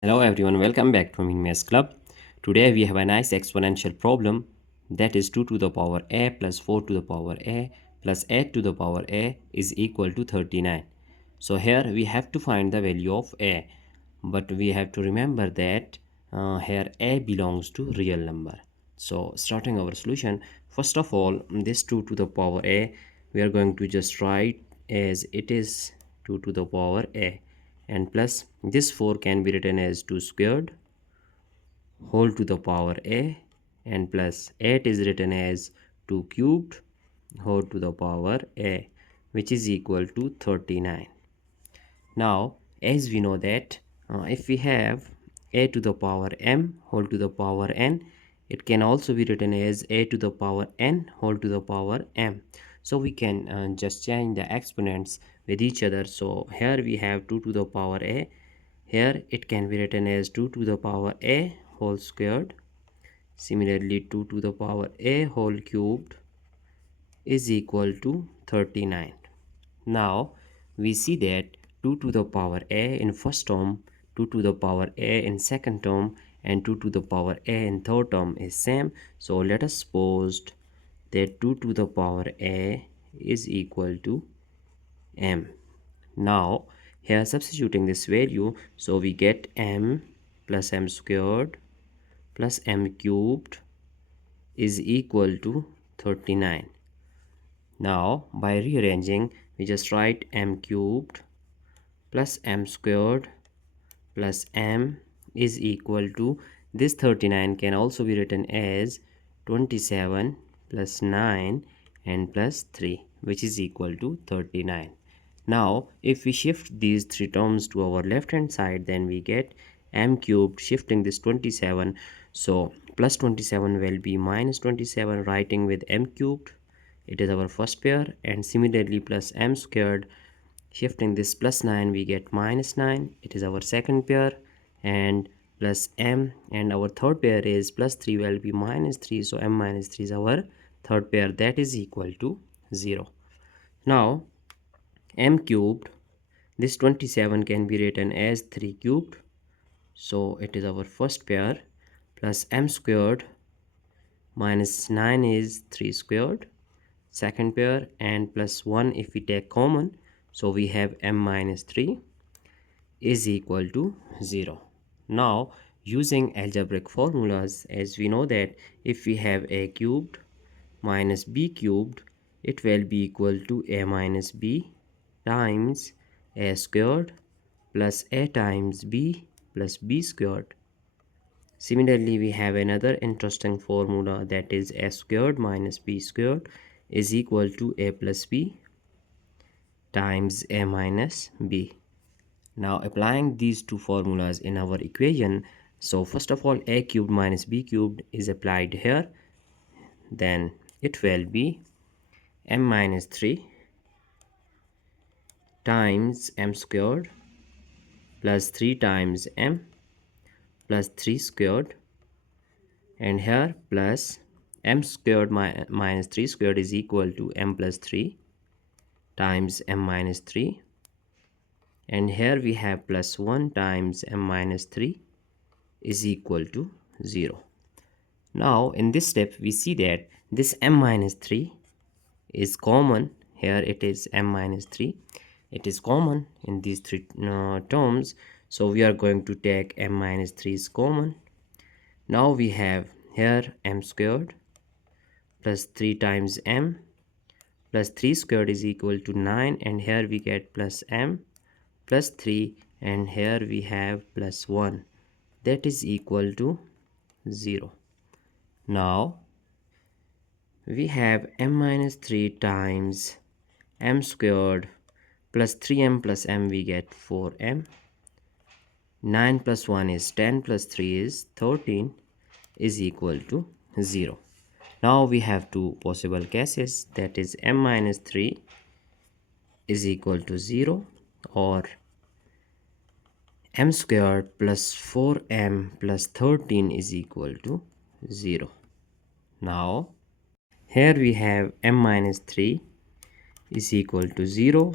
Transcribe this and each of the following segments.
Hello everyone, welcome back to Amin Maths Club. Today we have a nice exponential problem, that is 2 to the power a plus 4 to the power a plus 8 to the power a is equal to 39. So here we have to find the value of a, but we have to remember that here a belongs to real number. So starting our solution, first of all, this 2 to the power a we are going to just write as it is 2 to the power a, and plus this 4 can be written as 2 squared whole to the power a, and plus 8 is written as 2 cubed whole to the power a, which is equal to 39. Now as we know that if we have a to the power m whole to the power n, it can also be written as a to the power n whole to the power m. So we can just change the exponents with each other. So here we have 2 to the power a, here it can be written as 2 to the power a whole squared. Similarly 2 to the power a whole cubed is equal to 39. Now we see that 2 to the power a in first term, 2 to the power a in second term, and 2 to the power a in third term is same. So let us suppose that 2 to the power a is equal to m. Now here substituting this value, so we get m plus m squared plus m cubed is equal to 39. Now by rearranging, we just write m cubed plus m squared plus m is equal to, this 39 can also be written as 27 plus 9 and plus 3, which is equal to 39. Now if we shift these three terms to our left hand side, then we get m cubed shifting this 27, so plus 27 will be minus 27, writing with m cubed, it is our first pair, and similarly plus m squared shifting this plus 9, we get minus 9, it is our second pair, and plus m, and our third pair is plus 3 will be minus 3, so m minus 3 is our third pair, that is equal to 0. Now m cubed, this 27 can be written as 3 cubed, so it is our first pair, plus m squared minus 9 is 3 squared, second pair, and plus 1 if we take common, so we have m minus 3 is equal to 0. Now using algebraic formulas, as we know that if we have a cubed minus b cubed, it will be equal to a minus b times a squared plus a times b plus b squared. Similarly, we have another interesting formula, that is a squared minus b squared is equal to a plus b times a minus b. Now applying these two formulas in our equation, so first of all a cubed minus b cubed is applied here, then it will be m minus 3 times m squared plus 3 times m plus 3 squared, and here plus m squared minus 3 squared is equal to m plus 3 times m minus 3, and here we have plus 1 times m minus 3 is equal to 0. Now in this step we see that this m minus 3 is common, here it is m minus 3, it is common in these three terms, so we are going to take m minus 3 is common. Now we have here m squared plus 3 times m plus 3 squared is equal to 9, and here we get plus m plus 3, and here we have plus 1, that is equal to 0. Now we have m minus 3 times m squared plus 3m plus m, we get 4m, 9 plus 1 is 10 plus 3 is 13 is equal to 0. Now we have two possible cases, that is m minus 3 is equal to 0, or m squared plus 4m plus 13 is equal to 0. Now here we have m minus 3 is equal to 0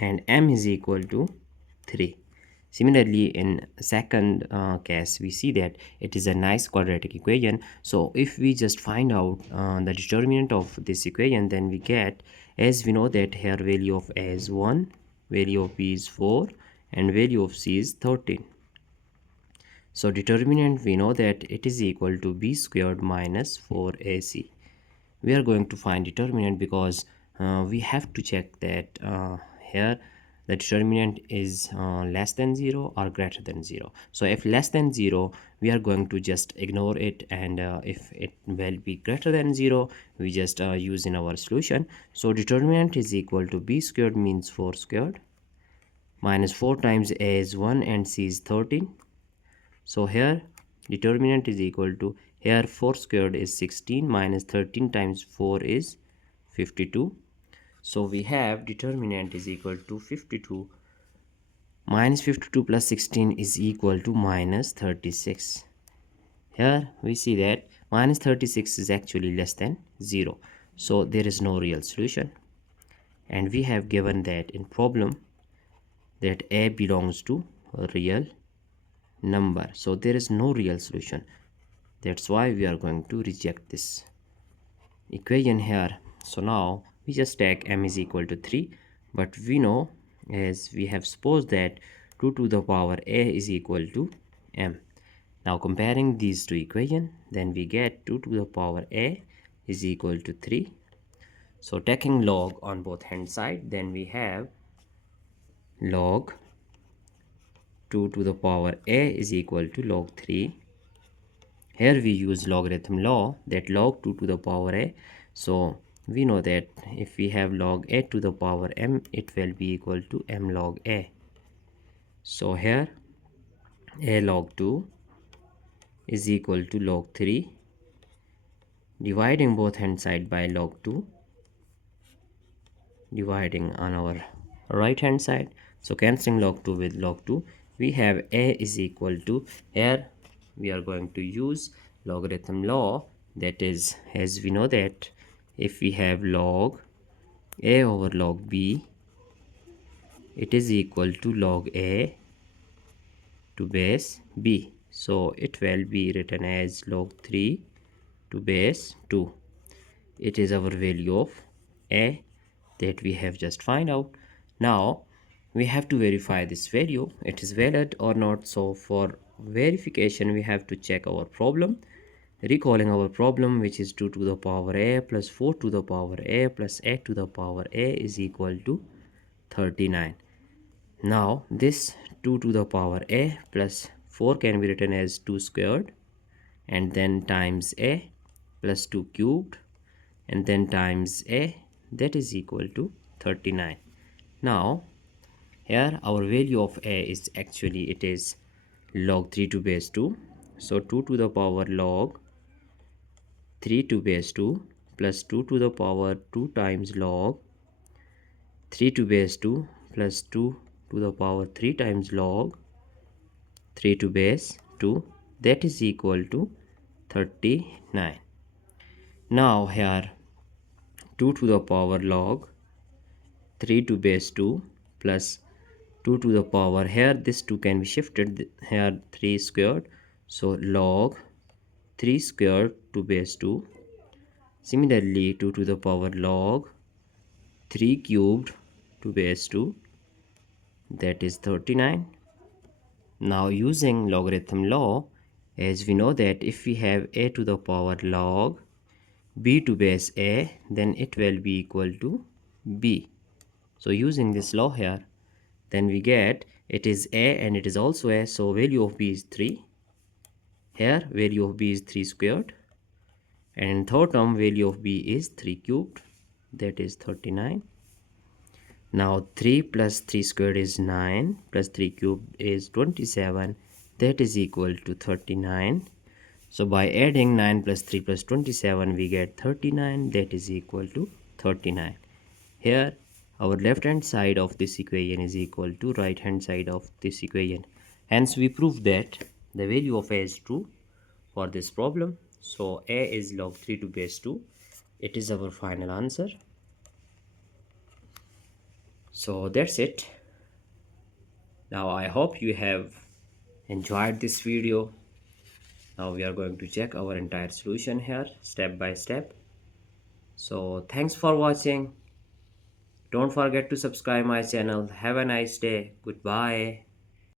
and m is equal to 3. Similarly, in second case, we see that it is a nice quadratic equation. So if we just find out the determinant of this equation, then we get, as we know that here value of a is 1, value of b is 4, and value of c is 13. So determinant, we know that it is equal to b squared minus 4ac. We are going to find determinant because we have to check that here the determinant is less than 0 or greater than 0. So if less than 0, we are going to just ignore it, and if it will be greater than 0, we just use in our solution. So determinant is equal to b squared means 4 squared minus 4 times a is 1 and c is 13. So here determinant is equal to, here 4 squared is 16 minus 13 times 4 is 52. So we have determinant is equal to 52 minus 52 plus 16 is equal to minus 36. Here we see that minus 36 is actually less than 0. So there is no real solution. And we have given that in problem that a belongs to a real number. So there is no real solution. That's why we are going to reject this equation here. So now we just take m is equal to 3, but we know, as we have supposed, that 2 to the power a is equal to m. Now comparing these two equations, then we get 2 to the power a is equal to 3. So taking log on both hand side, then we have log 2 to the power a is equal to log 3. Here we use logarithm law, that log 2 to the power a. So we know that if we have log a to the power m, it will be equal to m log a. So here a log 2 is equal to log 3. Dividing both hand side by log 2. Dividing on our right hand side. So cancelling log 2 with log 2. We have a is equal to, here we are going to use logarithm law, that is, as we know that if we have log a over log b, it is equal to log a to base b. So it will be written as log 3 to base 2. It is our value of a that we have just find out. Now we have to verify this value, it is valid or not. So for verification, we have to check our problem. Recalling our problem, which is 2 to the power a plus 4 to the power a plus a to the power a is equal to 39. Now this 2 to the power a plus 4 can be written as 2 squared, and then times a plus 2 cubed, and then times a, that is equal to 39. Now here our value of a is actually, it is log 3 to base 2. So 2 to the power log 3 to base 2 plus 2 to the power 2 times log 3 to base 2 plus 2 to the power 3 times log 3 to base 2, that is equal to 39. Now here 2 to the power log 3 to base 2 plus 2 to the power, here this 2 can be shifted, here 3 squared, so log 3 squared to base 2. Similarly 2 to the power log 3 cubed to base 2, that is 39. Now using logarithm law, as we know that if we have a to the power log b to base a, then it will be equal to b. So using this law here, then we get it is a and it is also a, so value of b is 3. Here value of b is 3 squared, and in third term value of b is 3 cubed, that is 39. Now 3 plus 3 squared is 9 plus 3 cubed is 27, that is equal to 39. So by adding 9 plus 3 plus 27, we get 39, that is equal to 39. Here our left hand side of this equation is equal to right hand side of this equation. Hence we prove that the value of a is true for this problem. So a is log 3 to base 2. It is our final answer. So that's it. Now I hope you have enjoyed this video. Now we are going to check our entire solution here step by step. So thanks for watching. Don't forget to subscribe my channel. Have a nice day. Goodbye.